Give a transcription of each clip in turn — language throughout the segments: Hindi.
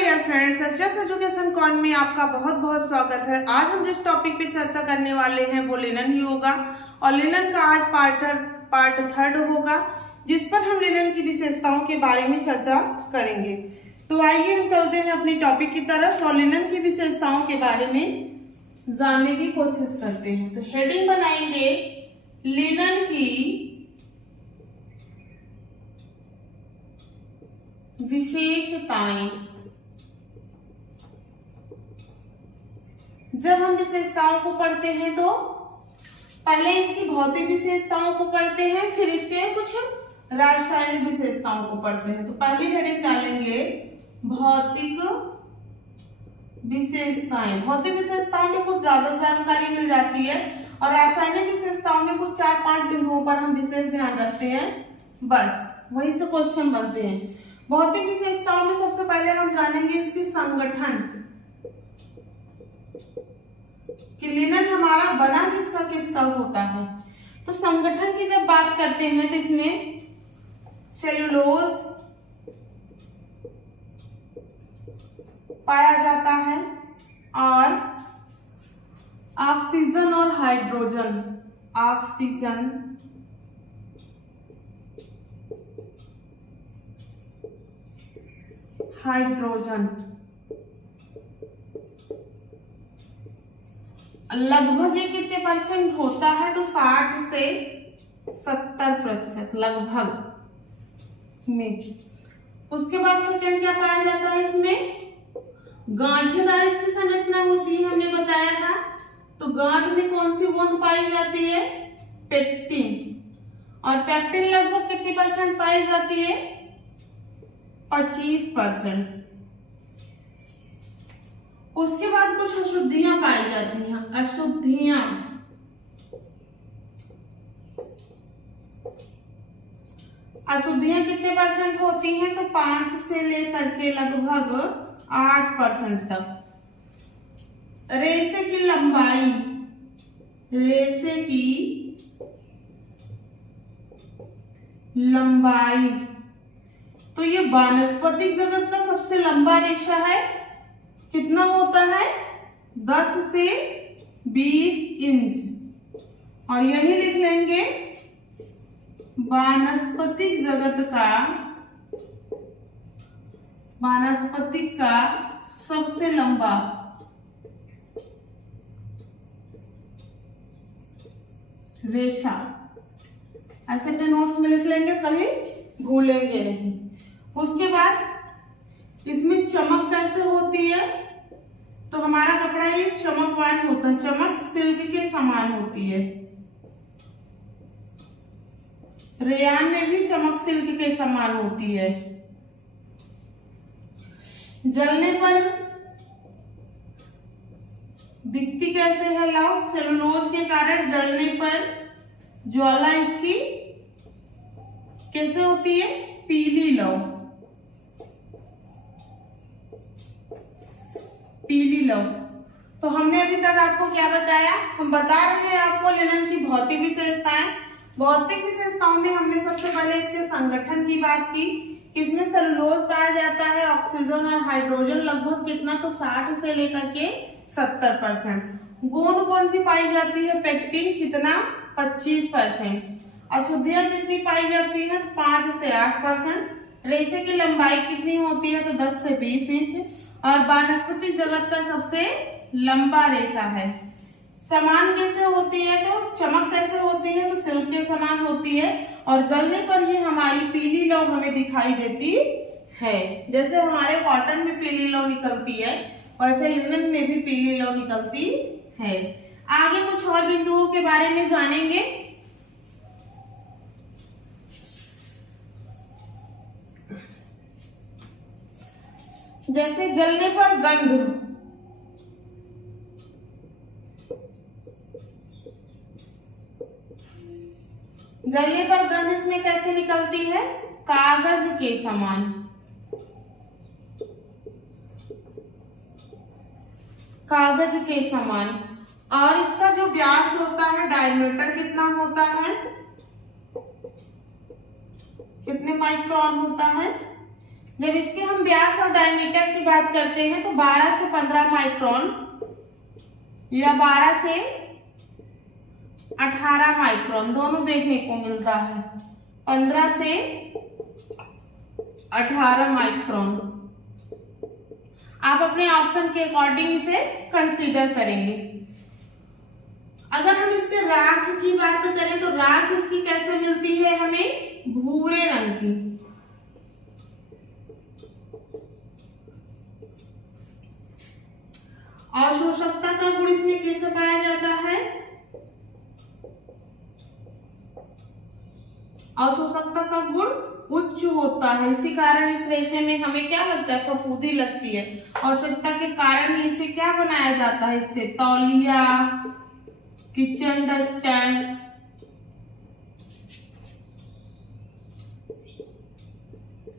Dear friends, success education corner में आपका बहुत बहुत स्वागत है। आज हम जिस टॉपिक पे चर्चा करने वाले हैं वो लिनन ही होगा और लिनन का आज पार्ट थर्ड होगा, जिस पर हम लिनन की विशेषताओं के बारे में चर्चा करेंगे। तो आइए हम चलते हैं अपनी टॉपिक की तरफ और लिनन की विशेषताओं के बारे में जानने की कोशिश करते हैं। तो हेडिंग बनाएंगे लिनन की विशेषताएं। जब हम विशेषताओं को पढ़ते हैं तो पहले इसकी भौतिक विशेषताओं को पढ़ते हैं, फिर इसके कुछ रासायनिक विशेषताओं को पढ़ते हैं। तो पहली हेडिंग डालेंगे भौतिक विशेषताएं। भौतिक विशेषताओं में कुछ ज्यादा जानकारी मिल जाती है और रासायनिक विशेषताओं में कुछ 4-5 बिंदुओं पर हम विशेष ध्यान रखते हैं, बस वहीं से क्वेश्चन बनते हैं। भौतिक विशेषताओं में सबसे पहले हम जानेंगे इसकी संगठन, कि लिनन हमारा बना किसका किसका होता है। तो संगठन की जब बात करते हैं तो इसमें सेल्यूलोज पाया जाता है और ऑक्सीजन और हाइड्रोजन, ऑक्सीजन हाइड्रोजन लगभग ये कितने परसेंट होता है, तो 60 से 70% लगभग में। उसके बाद सेकंड क्या पाया जाता है, इसमें गांठेदार इसकी संरचना होती है, हमने बताया था। तो गांठ में कौन सी गोंद पाई जाती है, पेक्टिन। और पेक्टिन लगभग कितनी परसेंट पाई जाती है, 25%। उसके बाद कुछ अशुद्धियां पाई जाती हैं। अशुद्धियां कितने परसेंट होती हैं, तो 5 से लेकर के लगभग 8% तक। रेशे की लंबाई, रेशे की लंबाई, तो ये वानस्पतिक जगत का सबसे लंबा रेशा है। कितना होता है, 10 से 20 इंच। और यही लिख लेंगे वानस्पतिक जगत का, वानस्पतिक का सबसे लंबा रेशा। ऐसे अपने नोट्स में लिख लेंगे, कहीं भूलेंगे नहीं। उसके बाद इसमें चमक कैसे होती है, तो हमारा कपड़ा ये चमकवान होता है, चमक सिल्क के समान होती है। रेयान में भी चमक सिल्क के समान होती है। जलने पर दिखती कैसे है लव, सेलुलोज के कारण जलने पर ज्वाला इसकी कैसे होती है, पीली लौ, पीली लौ। तो हमने अभी तक आपको क्या बताया, हम बता रहे हैं आपको लिनन की भौतिक विशेषताएं। भौतिक विशेषताओं में हमने सबसे पहले इसके संगठन की बात की, किसमें सेलुलोज पाया जाता है, ऑक्सीजन और हाइड्रोजन लगभग कितना, तो 60 से लेकर के 70%। गोंद कौन सी पाई जाती है, पेक्टिन, कितना, 25%। अशुद्धियां कितनी पाई जाती है, 5 से 8%। रेशे की लंबाई कितनी होती है, तो 10 से 20 इंच। और वानस्पतिक जगत का सबसे लंबा रेशा है। समान कैसे होती है, तो चमक कैसे होती है, तो सिल्क के समान होती है। और जलने पर ये हमारी पीली लौ हमें दिखाई देती है। जैसे हमारे कॉटन में पीली लौ निकलती है, वैसे लिनन में भी पीली लौ निकलती है। आगे कुछ और बिंदुओं के बारे में जानेंगे। जैसे जलने पर गंध, जलने पर गंध इसमें कैसे निकलती है, कागज के समान, कागज के समान। और इसका जो व्यास होता है, डायमीटर कितना होता है, कितने माइक्रोन होता है, जब इसके हम व्यास और डायमीटर की बात करते हैं तो 12 से 15 माइक्रोन या 12 से 18 माइक्रोन दोनों देखने को मिलता है। 15 से 18 माइक्रोन आप अपने ऑप्शन के अकॉर्डिंग इसे कंसीडर करेंगे। अगर हम इसके राख की बात करें तो राख इसकी कैसे मिलती है हमें? भूरे रंग की। अवशोषकता का गुण इसमें कैसे पाया जाता है? अवशोषकता का गुण उच्च होता है, इसी कारण इस रेशे में हमें क्या लगता है? फफूंदी लगती है। अवशोषकता के कारण इसे क्या बनाया जाता है? इससे तौलिया, किचन डस्टर,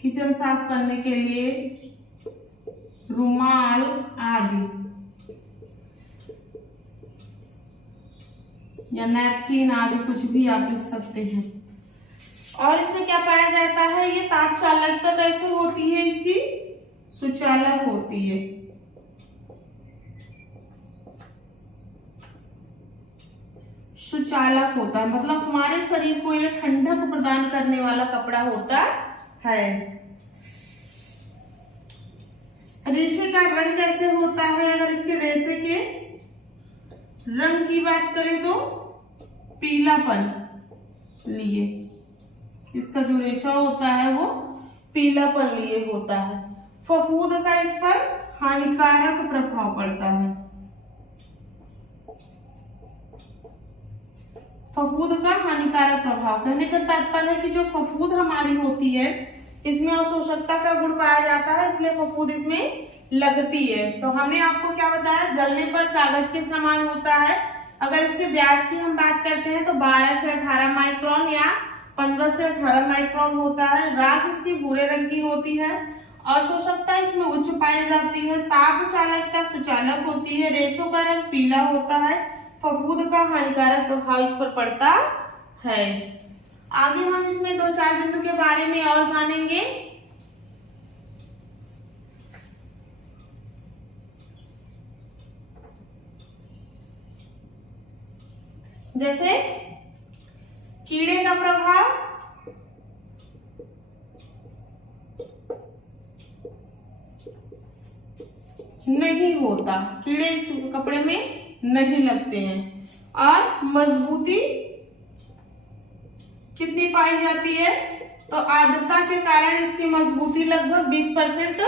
किचन साफ करने के लिए रुमाल आदि या नैपकिन आदि कुछ भी आप लिख सकते हैं। और इसमें क्या पाया जाता है? ये ताप चालकता कैसे होती है? इसकी सुचालक होती है। सुचालक होता है मतलब हमारे शरीर को ये ठंडक प्रदान करने वाला कपड़ा होता है। रेशे का रंग कैसे होता है? अगर इसके रेशे के रंग की बात करें तो पीलापन लिए, इसका जो रेशा होता है वो पीलापन लिए होता है। फफूंद का इस पर हानिकारक प्रभाव पड़ता है। फफूंद का हानिकारक प्रभाव कहने का तात्पर्य है कि जो फफूंद हमारी होती है इसमें अवशोषकता का गुण पाया जाता है, इसलिए फफूंद इसमें लगती है। तो हमने आपको क्या बताया? जलने पर कागज के समान होता है। अगर इसके व्यास की हम बात करते हैं तो 12 से 18 माइक्रोन या 15 से 18 माइक्रोन होता है। राख इसकी भूरे रंग की होती है। अवशोषकता इसमें उच्च पाई जाती है। ताप चालकता सुचालक होती है। रेशों का रंग पीला होता है। फफूंद का हानिकारक प्रभाव इस पर पड़ता है। आगे हम इसमें 2-4 बिंदु के बारे में और जानेंगे। जैसे कीड़े का प्रभाव, नहीं होता, कीड़े इस कपड़े में नहीं लगते हैं। और मजबूती कितनी पाई जाती है? तो आर्द्रता के कारण इसकी मजबूती लगभग 20%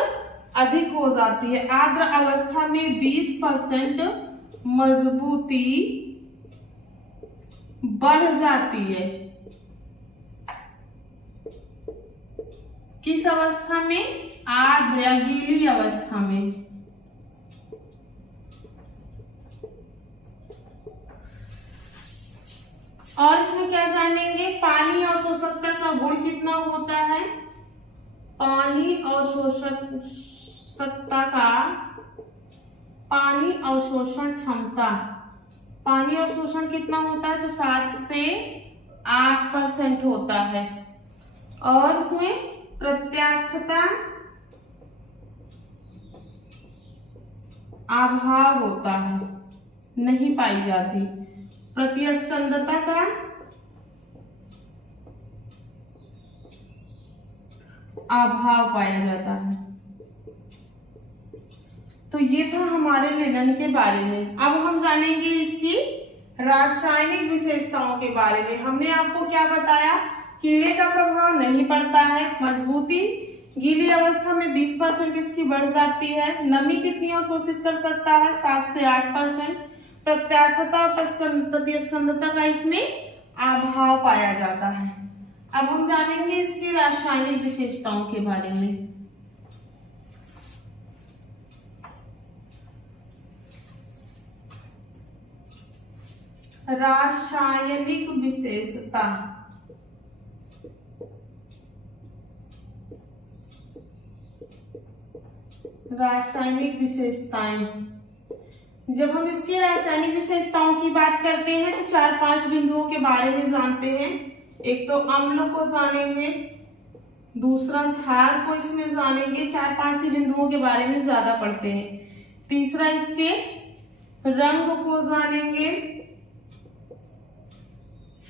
अधिक हो जाती है। आर्द्र अवस्था में 20% मजबूती बढ़ जाती है। किस अवस्था में? आर्द्र या गीली अवस्था में। और इसमें क्या जानेंगे? पानी अवशोषकता का गुण कितना होता है? पानी अवशोषकता का पानी अवशोषण क्षमता, पानी अवशोषण कितना होता है? तो 7 से 8% होता है। और इसमें प्रत्यास्थता अभाव होता है, नहीं पाई जाती। प्रतिस्कंदता का अभाव पाया जाता है। तो ये था हमारे लिनन के बारे में। अब हम जानेंगे इसकी रासायनिक विशेषताओं के बारे में। हमने आपको क्या बताया? कीड़े का प्रभाव नहीं पड़ता है। मजबूती गीली अवस्था में 20% इसकी बढ़ जाती है। नमी कितनी अवशोषित कर सकता है? 7 से 8%। प्रत्यास्थता और प्रतिस्कंदता का इसमें अभाव पाया जाता है। अब हम जानेंगे इसकी रासायनिक विशेषताओं के बारे में। रासायनिक विशेषता, रासायनिक विशेषताएं। जब हम इसकी रासायनिक विशेषताओं की बात करते हैं तो 4-5 बिंदुओं के बारे में जानते हैं। एक तो अम्ल को जानेंगे, दूसरा क्षार को इसमें जानेंगे, 4-5 ही बिंदुओं के बारे में ज्यादा पढ़ते हैं। तीसरा इसके रंग को जानेंगे,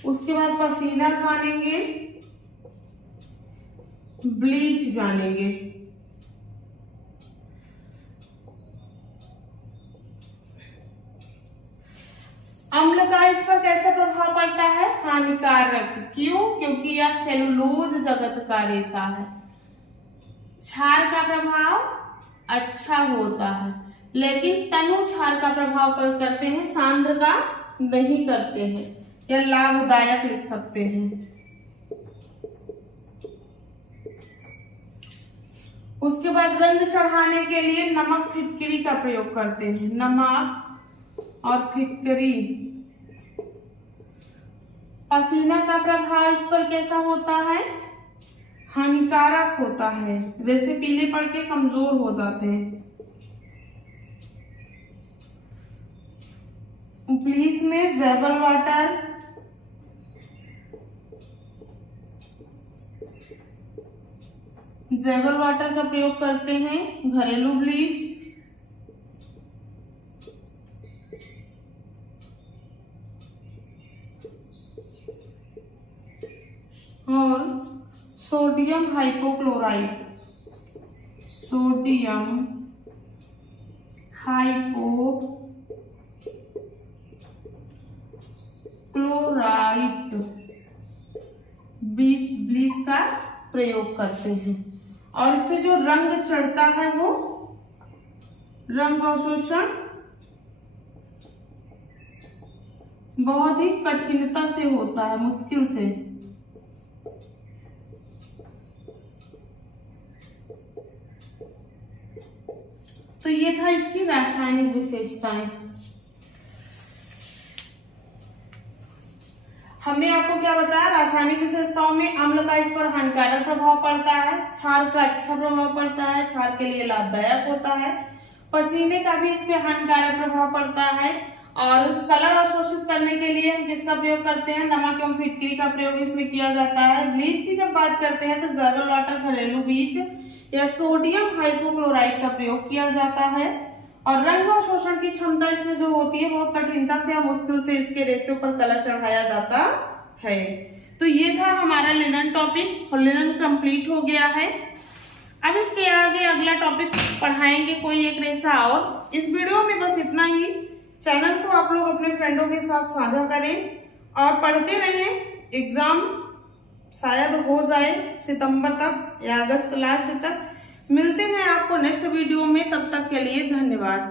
उसके बाद पसीना जानेंगे, ब्लीच जानेंगे। अम्ल का इस पर कैसा प्रभाव पड़ता है? हानिकारक। क्यों? क्योंकि यह सेलुलोज जगत का रेशा है। क्षार का प्रभाव अच्छा होता है, लेकिन तनु क्षार का प्रभाव करते हैं, सांद्र का नहीं करते हैं। यह लाभदायक लिख सकते हैं। उसके बाद रंग चढ़ाने के लिए नमक फिटकरी का प्रयोग करते हैं। नमक और फिटकरी। पसीना का प्रभाव इस पर कैसा होता है? हानिकारक होता है, वैसे पीले पड़ के कमजोर हो जाते हैं। ब्लीच में ज़ेबल वाटर, ज़ेबल वाटर का प्रयोग करते हैं, घरेलू ब्लीच। और sodium hypochloride, sodium hypochloride bleach का प्रयोग करते हैं। और इसमें जो रंग चढ़ता है वो रंग अवशोषण बहुत ही कठिनता से होता है, मुश्किल से। तो ये था इसकी रासायनिक विशेषताएं। हमने आपको क्या बताया? रासायनिक विशेषताओं में अम्ल का इस पर हानिकारक प्रभाव पड़ता है, क्षार का अच्छा प्रभाव पड़ता है, क्षार के लिए लाभदायक होता है, पसीने का भी इस पे हानिकारक प्रभाव पड़ता है, और कलर अवशोषित करने के लिए हम किसका प्रयोग करते हैं? नमक एवं फिटकरी का प्रयोग इसमें किया जाता है। ब्लीच की जब बात करते हैं तो ज़ेबल वाटर, घरेलू बीज या सोडियम हाइपोक्लोराइड का प्रयोग किया जाता है। और रंग अवशोषण की क्षमता इसमें जो होती है बहुत कठिनता से या मुश्किल से इसके रेशे पर कलर चढ़ाया जाता है। तो ये था हमारा लिनन टॉपिक, और लिनन कंप्लीट हो गया है। अब इसके आगे अगला टॉपिक पढ़ाएंगे कोई एक रेशा और। इस वीडियो में बस इतना ही। चैनल को आप लोग अपने फ्रेंडों के साथ साझा करें और पढ़ते रहें। एग्जाम शायद हो जाए सितंबर तक या अगस्त लास्ट तक। मिलते हैं आपको नेक्स्ट वीडियो में, तब तक के लिए धन्यवाद।